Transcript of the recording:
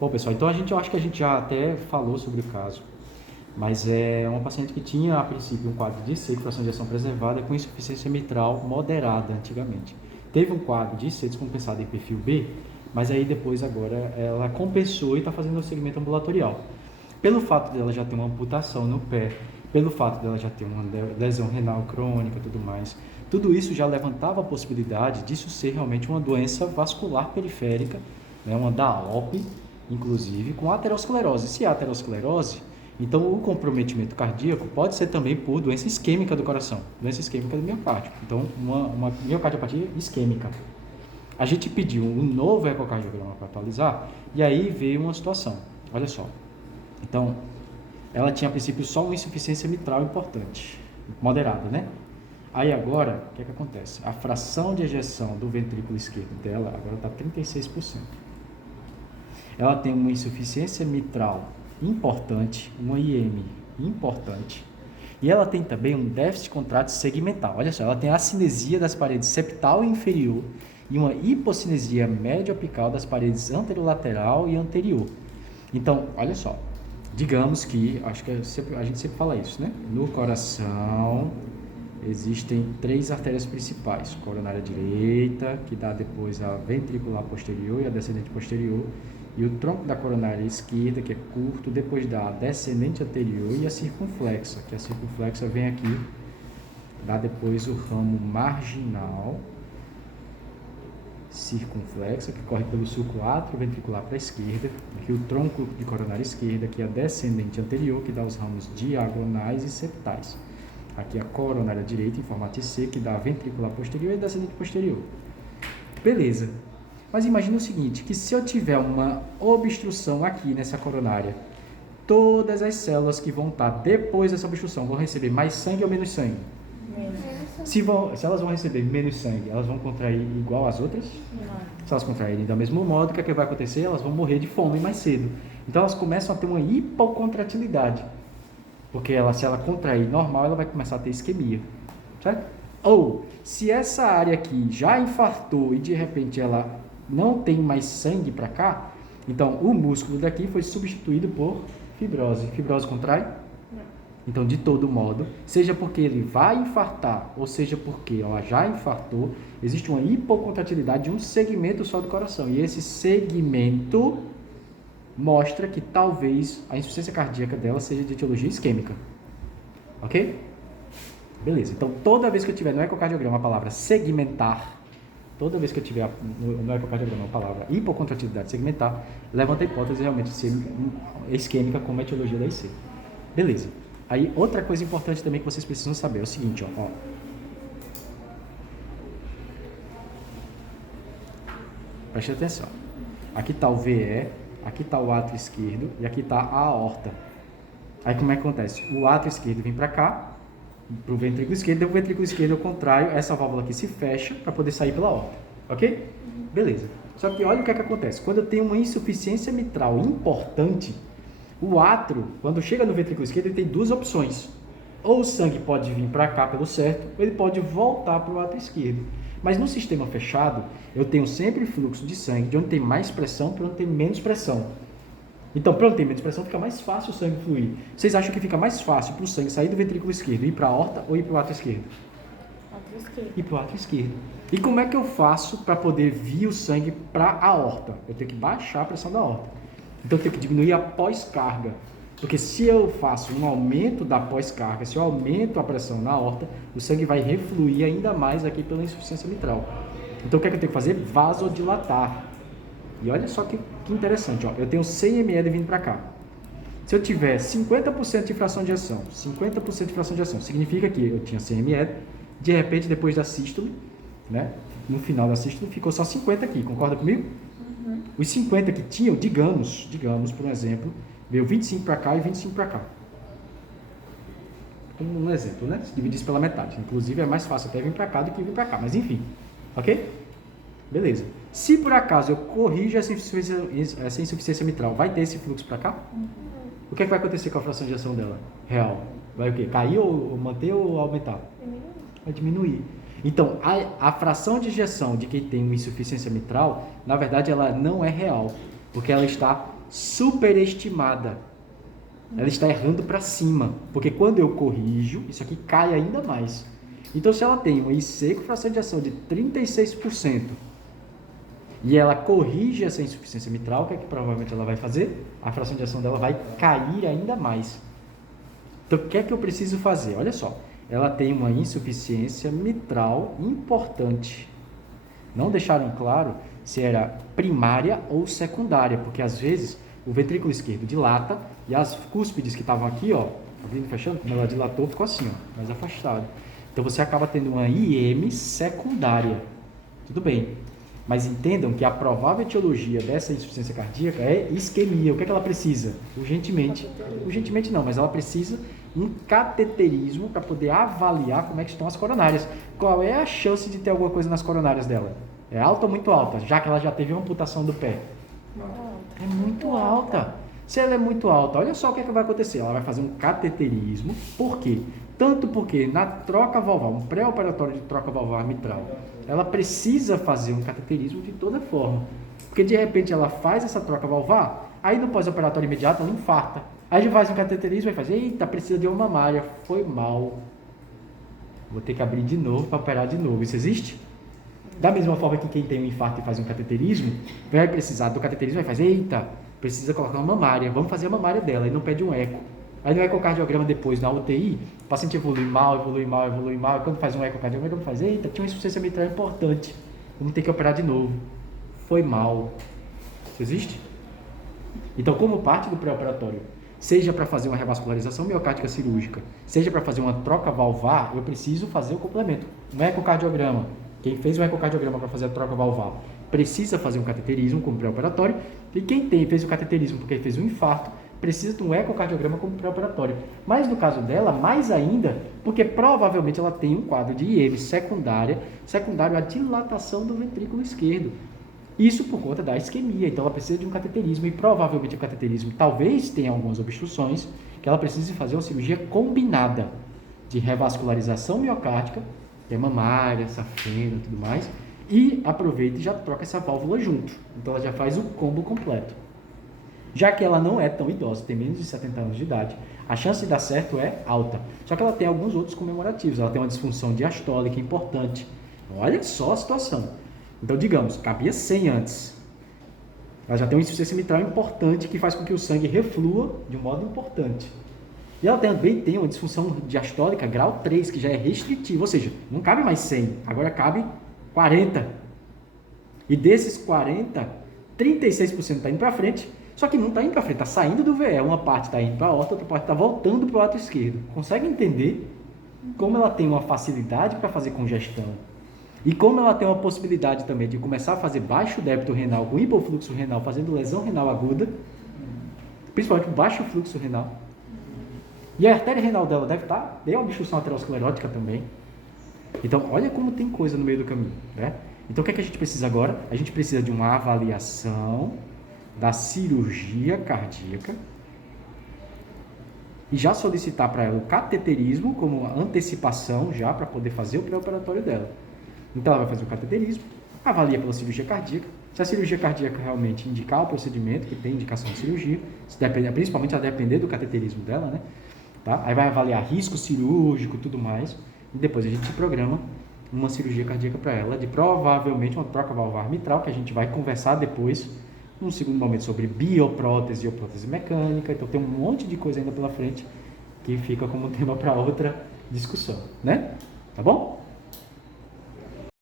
Bom, pessoal, então eu acho que a gente já até falou sobre o caso, mas é uma paciente que tinha, a princípio, um quadro de C, fração de ejeção preservada, com insuficiência mitral moderada antigamente. Teve um quadro de C descompensado em perfil B, mas aí depois, agora, ela compensou e está fazendo o segmento ambulatorial. Pelo fato dela já ter uma amputação no pé, pelo fato dela já ter uma lesão renal crônica e tudo mais, tudo isso já levantava a possibilidade disso ser realmente uma doença vascular periférica, né, uma DAOP, inclusive, com aterosclerose. Se há aterosclerose, então o comprometimento cardíaco pode ser também por doença isquêmica do coração, doença isquêmica do miocárdio. Então, uma miocardiopatia isquêmica. A gente pediu um novo ecocardiograma para atualizar, e aí veio uma situação. Olha só. Então, ela tinha a princípio só uma insuficiência mitral importante, moderada, né? Aí agora, o que é que acontece? A fração de ejeção do ventrículo esquerdo dela agora está 36%. Ela tem uma insuficiência mitral importante, uma IM importante, e ela tem também um déficit contrátil segmental. Olha só, ela tem acinesia das paredes septal e inferior e uma hipocinesia médio-apical das paredes anterolateral e anterior. Então, olha só, digamos que, acho que a gente sempre fala isso, né? No coração existem 3 artérias principais: coronária direita, que dá depois a ventricular posterior e a descendente posterior, e o tronco da coronária esquerda, que é curto, depois dá a descendente anterior e a circunflexa, que a circunflexa vem aqui, dá depois o ramo marginal circunflexa, que corre pelo sulco atrioventricular para a esquerda, aqui o tronco de coronária esquerda, que é a descendente anterior, que dá os ramos diagonais e septais. Aqui a coronária direita em formato C, que dá a ventricular posterior e a descendente posterior. Beleza. Mas imagina o seguinte, que se eu tiver uma obstrução aqui nessa coronária, todas as células que vão estar depois dessa obstrução vão receber mais sangue ou menos sangue? Se elas vão receber menos sangue, elas vão contrair igual às outras? Não. Se elas contraírem do mesmo modo, o que é que vai acontecer? Elas vão morrer de fome mais cedo. Então elas começam a ter uma hipocontratilidade. Porque se ela contrair normal, ela vai começar a ter isquemia. Certo? Ou, se essa área aqui já infartou e de repente ela não tem mais sangue para cá, então o músculo daqui foi substituído por fibrose. Fibrose contrai? Não. Então, de todo modo, seja porque ele vai infartar, ou seja porque ela já infartou, existe uma hipocontratilidade de um segmento só do coração. E esse segmento mostra que talvez a insuficiência cardíaca dela seja de etiologia isquêmica. Ok? Beleza. Então, toda vez que eu tiver no ecocardiograma a palavra segmentar, toda vez que eu tiver no ecocardiograma a palavra hipocontratilidade segmentar, levanta a hipótese realmente de ser isquêmica como a etiologia da IC. Beleza. Aí, outra coisa importante também que vocês precisam saber é o seguinte, ó. Preste atenção. Aqui está o VE, aqui está o átrio esquerdo e aqui está a aorta. Aí como é que acontece? O átrio esquerdo vem para cá, para o ventrículo esquerdo, e o ventrículo esquerdo eu contraio, essa válvula aqui se fecha para poder sair pela aorta. Ok? Beleza. Só que olha o que é que acontece. Quando eu tenho uma insuficiência mitral importante, o átrio, quando chega no ventrículo esquerdo, ele tem 2 opções. Ou o sangue pode vir para cá pelo certo, ou ele pode voltar para o átrio esquerdo. Mas no sistema fechado, eu tenho sempre fluxo de sangue de onde tem mais pressão para onde tem menos pressão. Então, para onde tem menos pressão, fica mais fácil o sangue fluir. Vocês acham que fica mais fácil para o sangue sair do ventrículo esquerdo e ir para a aorta ou ir para o átrio esquerdo? Ir para o átrio esquerdo. E como é que eu faço para poder vir o sangue para a aorta? Eu tenho que baixar a pressão da aorta. Então, eu tenho que diminuir a pós-carga. Porque se eu faço um aumento da pós-carga, se eu aumento a pressão na aorta, o sangue vai refluir ainda mais aqui pela insuficiência mitral. Então, o que é que eu tenho que fazer? Vasodilatar. E olha só que interessante, ó. Eu tenho 100 ml vindo para cá. Se eu tiver 50% de fração de ejeção, 50% de fração de ejeção, significa que eu tinha 100 ml, de repente, depois da sístole, né? No final da sístole, ficou só 50 aqui, concorda comigo? Uhum. Os 50 que tinham, digamos, por um exemplo, veio 25 para cá e 25 para cá. Um exemplo, né? Se dividisse pela metade. Inclusive, é mais fácil até vir para cá do que vir para cá, mas enfim. Ok? Beleza. Se por acaso eu corrijo essa insuficiência mitral, vai ter esse fluxo para cá? Uhum. O que é que vai acontecer com a fração de ejeção dela? Real. Vai o quê? Cair ou manter ou aumentar? Vai diminuir. Então, a fração de ejeção de quem tem uma insuficiência mitral, na verdade, ela não é real. Porque ela está superestimada. Ela está errando para cima. Porque quando eu corrijo, isso aqui cai ainda mais. Então, se ela tem um IC com fração de ação de 36%, e ela corrige essa insuficiência mitral, o que é que provavelmente ela vai fazer? A fração de ação dela vai cair ainda mais. Então, o que é que eu preciso fazer? Olha só, ela tem uma insuficiência mitral importante. Não deixaram claro se era primária ou secundária, porque às vezes o ventrículo esquerdo dilata e as cúspides que estavam aqui, ó, abrindo e fechando, quando ela dilatou, ficou assim, ó, mais afastado. Então você acaba tendo uma IM secundária. Tudo bem. Mas entendam que a provável etiologia dessa insuficiência cardíaca é isquemia. O que é que ela precisa? Urgentemente. Urgentemente não, mas ela precisa um cateterismo para poder avaliar como é que estão as coronárias. Qual é a chance de ter alguma coisa nas coronárias dela? É alta ou muito alta? Já que ela já teve uma amputação do pé. É muito alta. Se ela é muito alta, olha só o que é que vai acontecer. Ela vai fazer um cateterismo. Por quê? Tanto porque na troca valvar, um pré-operatório de troca valvar mitral, ela precisa fazer um cateterismo de toda forma. Porque de repente ela faz essa troca valvar, aí no pós-operatório imediato ela infarta. Aí já faz um cateterismo e faz, eita, precisa de uma mamária, foi mal. Vou ter que abrir de novo para operar de novo. Isso existe? Da mesma forma que quem tem um infarto e faz um cateterismo, vai precisar do cateterismo e vai fazer, eita, precisa colocar uma mamária, vamos fazer a mamária dela, e não pede um eco. Aí no ecocardiograma depois, na UTI, o paciente evolui mal, e quando faz um ecocardiograma, faz, eita, tinha uma insuficiência mitral importante, vamos ter que operar de novo. Foi mal. Isso existe? Então, como parte do pré-operatório, seja para fazer uma revascularização miocárdica cirúrgica, seja para fazer uma troca valvar, eu preciso fazer o complemento. Um ecocardiograma. Quem fez um ecocardiograma para fazer a troca valvar precisa fazer um cateterismo como pré-operatório, e quem fez o cateterismo porque fez um infarto, precisa de um ecocardiograma como pré-operatório. Mas no caso dela, mais ainda, porque provavelmente ela tem um quadro de IEM secundário à dilatação do ventrículo esquerdo. Isso por conta da isquemia, então ela precisa de um cateterismo e provavelmente o cateterismo talvez tenha algumas obstruções que ela precise fazer uma cirurgia combinada de revascularização miocárdica, que é mamária, safena e tudo mais, e aproveita e já troca essa válvula junto. Então ela já faz o combo completo. Já que ela não é tão idosa, tem menos de 70 anos de idade, a chance de dar certo é alta. Só que ela tem alguns outros comemorativos. Ela tem uma disfunção diastólica importante. Olha só a situação. Então, digamos, cabia 100 antes. Ela já tem uma insuficiência mitral importante que faz com que o sangue reflua de um modo importante. E ela também tem uma disfunção diastólica grau 3, que já é restritiva. Ou seja, não cabe mais 100, agora cabe 40. E desses 40, 36% está indo para frente. Só que não está indo para frente, está saindo do VE. Uma parte está indo para a aorta, outra parte está voltando para o ato esquerdo. Consegue entender como ela tem uma facilidade para fazer congestão? E como ela tem uma possibilidade também de começar a fazer baixo débito renal com hipofluxo renal, fazendo lesão renal aguda, principalmente baixo fluxo renal. E a artéria renal dela deve estar, tem uma obstrução aterosclerótica também. Então, olha como tem coisa no meio do caminho, né? Então, o que é que a gente precisa agora? A gente precisa de uma avaliação da cirurgia cardíaca e já solicitar para ela o cateterismo como antecipação já para poder fazer o pré-operatório dela. Então ela vai fazer o cateterismo, avalia pela cirurgia cardíaca. Se a cirurgia cardíaca realmente indicar o procedimento, que tem indicação de cirurgia, principalmente a depender do cateterismo dela, né? Tá? Aí vai avaliar risco cirúrgico e tudo mais, e depois a gente programa uma cirurgia cardíaca para ela, de provavelmente uma troca valvar mitral, que a gente vai conversar depois num segundo momento sobre bioprótese ou prótese mecânica. Então tem um monte de coisa ainda pela frente que fica como tema para outra discussão, né? Tá bom?